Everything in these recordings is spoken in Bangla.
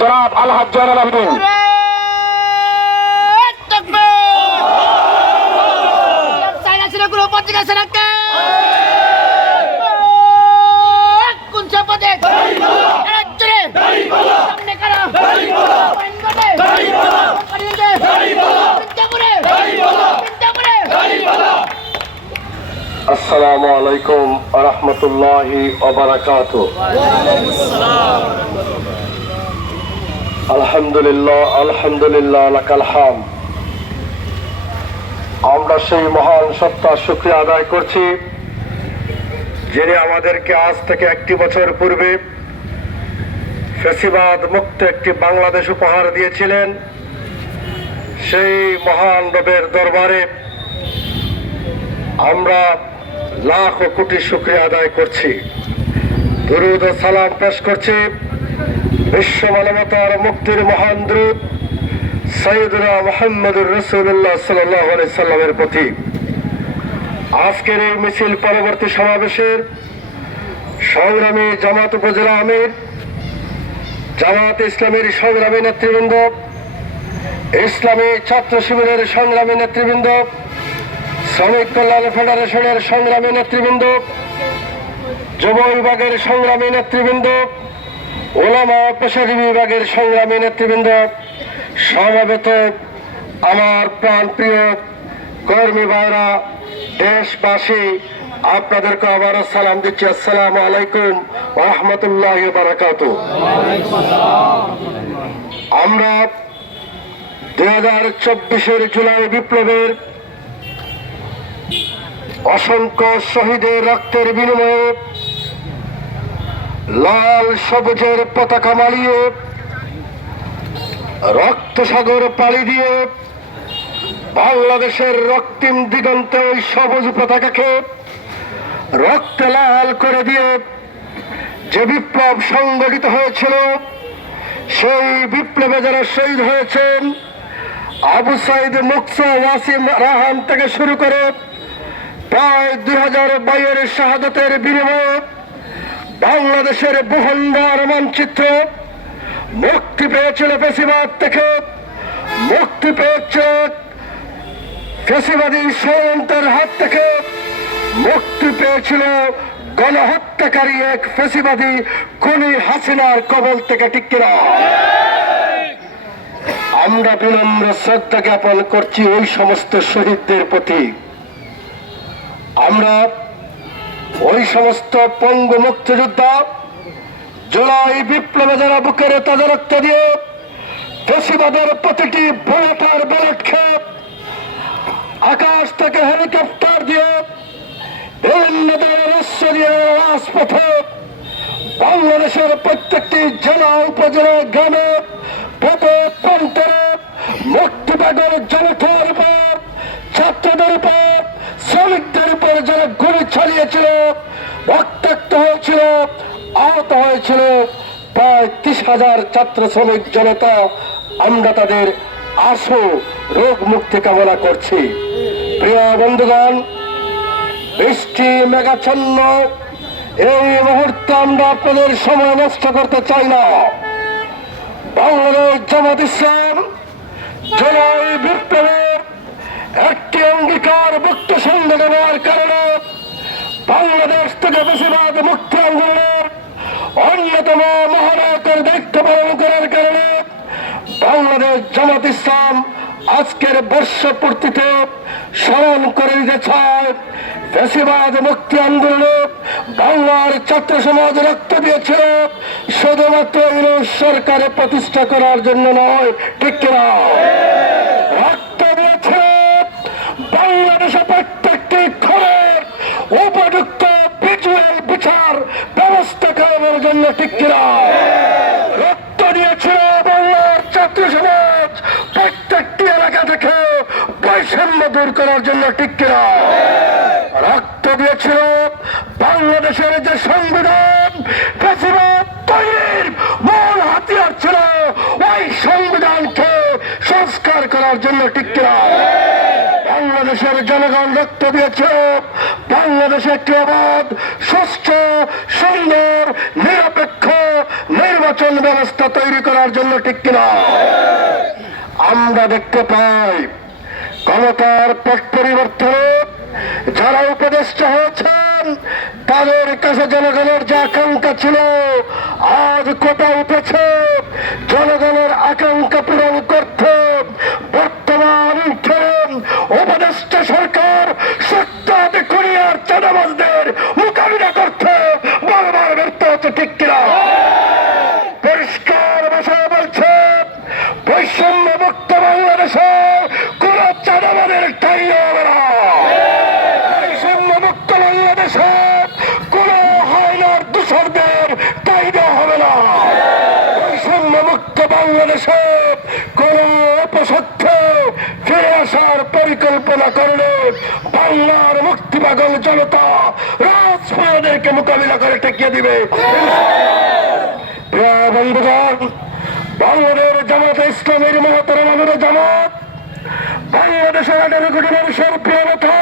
জনাব আলহাজ জয়নাল আবেদিন। আসসালামু আলাইকুম ওয়া রাহমাতুল্লাহি ওয়া বারাকাতুহু। আলহামদুলিল্লাহ আলহামদুলিল্লাহ লাকাল হামদ। আমরা সেই মহান সত্তার শুকরিয়া আদায় করছি যিনি আমাদেরকে আজ থেকে একটি বছর পূর্বে ফ্যাসিবাদ মুক্ত একটি বাংলাদেশ উপহার দিয়েছিলেন। সেই মহান রবের দরবারে আমরা লাখ ও কোটি শুকরিয়া আদায় করছি, দুরূদ ও সালাম পেশ করছি বিশ্ব মানবতার মুক্তির মহান দূত সাইয়্যিদুনা মুহাম্মদুর রাসূলুল্লাহ সাল্লাল্লাহু আলাইহি সাল্লামের প্রতি। আজকের এই মিছিল পরবর্তী সমাবেশের সংগ্রামী জামাত উপজেলা আমির, জামাত ইসলামের সংগ্রামী নেতৃবৃন্দ, ইসলামী ছাত্র শিবিরের সংগ্রামী নেতৃবৃন্দ, শ্রমিক কল্যাণ ফেডারেশনের সংগ্রামী নেতৃবৃন্দ, যুব বিভাগের সংগ্রামী নেতৃবৃন্দ, ওলামা পেশাজীবী বিভাগের সংগ্রামী নেতৃবৃন্দ, সমবেত আমার প্রাণপ্রিয় কর্মী ভাইরা, দেশবাসী, আপনাদেরকে আবারও সালাম দিচ্ছি। আসসালামু আলাইকুম ওয়া রাহমাতুল্লাহি ওয়া বারাকাতুহু। আমরা 2024-এর জুলাই বিপ্লবের অসংখ্য শহীদের রক্তের বিনিময়ে লাল সবুজের পতাকা মালিয়ে রক্ত সাগর পাড়ি দিয়ে বাংলাদেশের রক্তিম দিগন্তে ওই সবুজ পতাকাকে রক্তে লাল করে দিয়ে যে বিপ্লব সংগঠিত হয়েছিল, সেই বিপ্লবে যারা শহীদ হয়েছেন, আবু সাইদ, মুকসা, ওয়াসিম, রাহান থেকে শুরু করে প্রায় 2000 ভাইয়ের শাহাদাতের বিনিময়ে বাংলাদেশের বহনদার মানচিত্র মুক্তি পেয়েছিল ফ্যাসিবাদ থেকে, মুক্তি পেয়েছে ফ্যাসিবাদী ষড়যন্ত্রের হাত থেকে, মুক্তি পেয়েছিল গণহত্যাকারী এক ফ্যাসিবাদী খুনি হাসিনার কবল থেকে। ঠিক কিনা? আমরা বিনম্র শ্রদ্ধা জ্ঞাপন করছি ওই সমস্ত শহীদদের প্রতি। আমরা ওই সমস্ত পঙ্গু মুক্তিযোদ্ধা, জুলাই বিপ্লবে যারা বুকের তাজা রক্ত দিয়ে ফ্যাসিবাদের প্রতিটি বুলেটের বুলেট খেয়ে আকাশ থেকে হেলিকপ্টার দিয়ে বিভিন্ন ধরনের অস্ত্র দিয়ে রাজপথে বাংলাদেশের প্রত্যেকটি জেলা, উপজেলা, গ্রামে, পথে প্রান্তে মুক্তিবাদের জনতার উপর, ছাত্রদের উপর, শ্রমিকদের উপর যারা গুলি চালিয়েছিল, রক্তাক্ত হয়েছিল, আহত হয়েছিল প্রায় 30,000 ছাত্র শ্রমিক জনতা, আমরা তাদের আশু রোগ মুক্তি কামনা করছি। প্রিয় বন্ধুগণ, বৃষ্টি মেঘাচ্ছন্ন এই মুহূর্তে আমরা আপনাদের সময় নষ্ট করতে চাই না। বাংলাদেশ জামাত ইসলাম জুলাই বিপ্লবের একটি অঙ্গীকার মুক্ত সংগঠন হওয়ার কারণে বাংলাদেশ থেকে ফ্যাসিবাদ মুক্তি আন্দোলনের অন্যতম মহানায়কের দায়িত্ব পালন করার কারণে বাংলাদেশ জামাত ইসলাম আজকের বর্ষপূর্তিতে স্মরণ করে দিতে চায়, ফ্যাসিবাদ মুক্তি আন্দোলনে বাংলার ছাত্র সমাজ রক্ত দিয়েছিল শুধুমাত্র ইউনূস সরকারে প্রতিষ্ঠা করার জন্য নয়। ঠিক কিনা? রক্ত দিয়েছে বাংলাদেশে প্রত্যেকটি ঘরের উপযুক্ত ভিজুয়াল বিচার ব্যবস্থা করার জন্য। ঠিক কিনা? রক্ত দিয়েছিল বাংলার ছাত্র সমাজ প্রত্যেকটি এলাকা থেকে বৈষম্য দূর করার জন্য। ঠিক কিনা? রক্ত দিয়েছিল বাংলাদেশের যে সংবিধান ফ্যাসিবাদ তৈরির মূল হাতিয়ার ছিল, ওই সংবিধানকে সংস্কার করার জন্য। ঠিক কিনা? বাংলাদেশের জনগণ রক্ত দিয়েছে বাংলাদেশে একটি অবাধ, সুষ্ঠু, সুন্দর, নিরপেক্ষ নির্বাচন নির্বাচন ব্যবস্থা তৈরি করার জন্য, ঠিক কিনা? আমরা দেখতে পাই ক্ষমতার পট পরিবর্তনে যারা উপদেষ্টা হয়েছেন তাদের কাছে জনগণের যে আকাঙ্ক্ষা ছিল আজ কোটা উঠেছে। জনগণের আকাঙ্ক্ষা পূরণ করতে বর্তমান উপদেষ্টা সরকার শক্ত হাতে খুনিয়ার চাঁদাবাজদের মোকাবিলা করতে বারবার ব্যর্থ হচ্ছে, ঠিক কিনা? পরিষ্কার ভাষায় বলছে বৈষম্য মুক্ত বাংলাদেশে কোন চাঁদাবাদের ঠাঁই হবে না। বৈষম্য মুক্ত বাংলাদেশে কোন হায়নার দূষরদের ঠাঁই দেওয়া হবে না। বৈষম্য মুক্ত বাংলাদেশে কোন অপশক্তি ফিরে আসার পরিকল্পনা করলে বাংলার মুক্তি পাগল জনতা রাজপথদেরকে মোকাবিলা করে টেকিয়ে দিবে। বন্ধুগণ, বাংলাদেশ জামাতে ইসলামের মহতরম জামাত, বাংলাদেশের 18 কোটি মানুষের প্রিয় নেতা,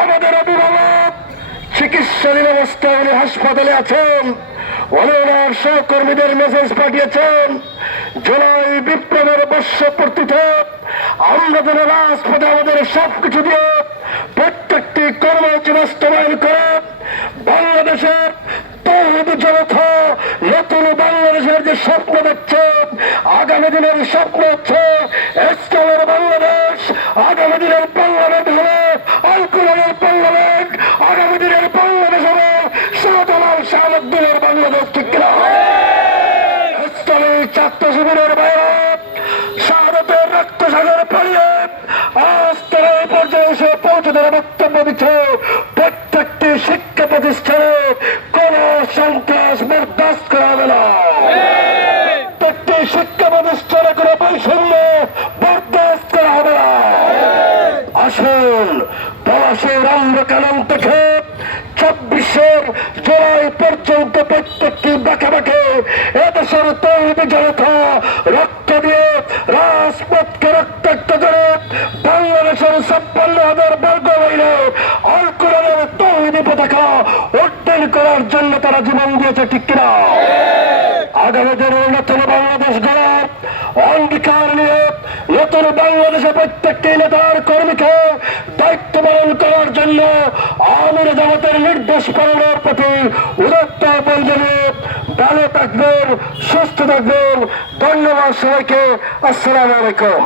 আমাদের অভিভাবক চিকিৎসাধীন অবস্থায় উনি হাসপাতালে আছেন। উনি ওনার সহকর্মীদের মেসেজ পাঠিয়েছেন জুলাই বিপ্লবের বর্ষপূর্তিতে আমরা যেন রাজপথে আমাদের সবকিছু দিয়ে প্রত্যেকটি কর্মসূচি বাস্তবায়ন করে বাংলাদেশের তৌহিদি জনতা নতুন বাংলাদেশের যে স্বপ্ন দেখছে, আগামী দিনের স্বপ্ন হচ্ছে ইসলামের বাংলাদেশ, আগামী দিনের বাংলাদেশ হবে আল কোরআনের বাংলাদেশ, আগামী দিনের বাংলাদেশ হবে শাহজালাল শাহাবুদ্দিনের বাংলাদেশ, ঠিক কিনা? ইসলামী ছাত্র শিবিরের বাইরে শাহাদাতের রক্ত সাগর পালিয়ে আজ তারা এই পর্যায়ে এসে পৌঁছে তারা বক্তব্য দিচ্ছে প্রত্যেকটি শিক্ষা প্রতিষ্ঠানে কোন সন্ত্রাস বরদাস্ত করা হবে না। প্রত্যেকটি শিক্ষা প্রতিষ্ঠানে কোন বৈষম্য বরদাস্ত করা হবে না। আসুন পলাশের অন্ধকানন থেকে 24 জুলাই পর্যন্ত প্রত্যেকটি বাঁকে বাঁকে এদেশের তৌহিদি জনতা রক্ত দিয়ে রাজপথকে রক্তাক্ত করে বাংলাদেশের 56,000 বর্গ মাইলে আল কোরআনের তৌহিদি পতাকা উড্ডীন করার জন্য তারা জীবন দিয়েছে, ঠিক কিনা? আগামী দিনের নতুন বাংলাদেশ গড়ার অঙ্গীকার নিয়ে নতুন বাংলাদেশে প্রত্যেকটি নেতার কর্মীকে দায়িত্ব পালন করার জন্য আমির জামাতের নির্দেশ পালনের প্রতি উদাত্ত আহ্বান জানিয়ে ভালো থাকবেন, সুস্থ থাকবেন। ধন্যবাদ সবাইকে। আসসালামু আলাইকুম।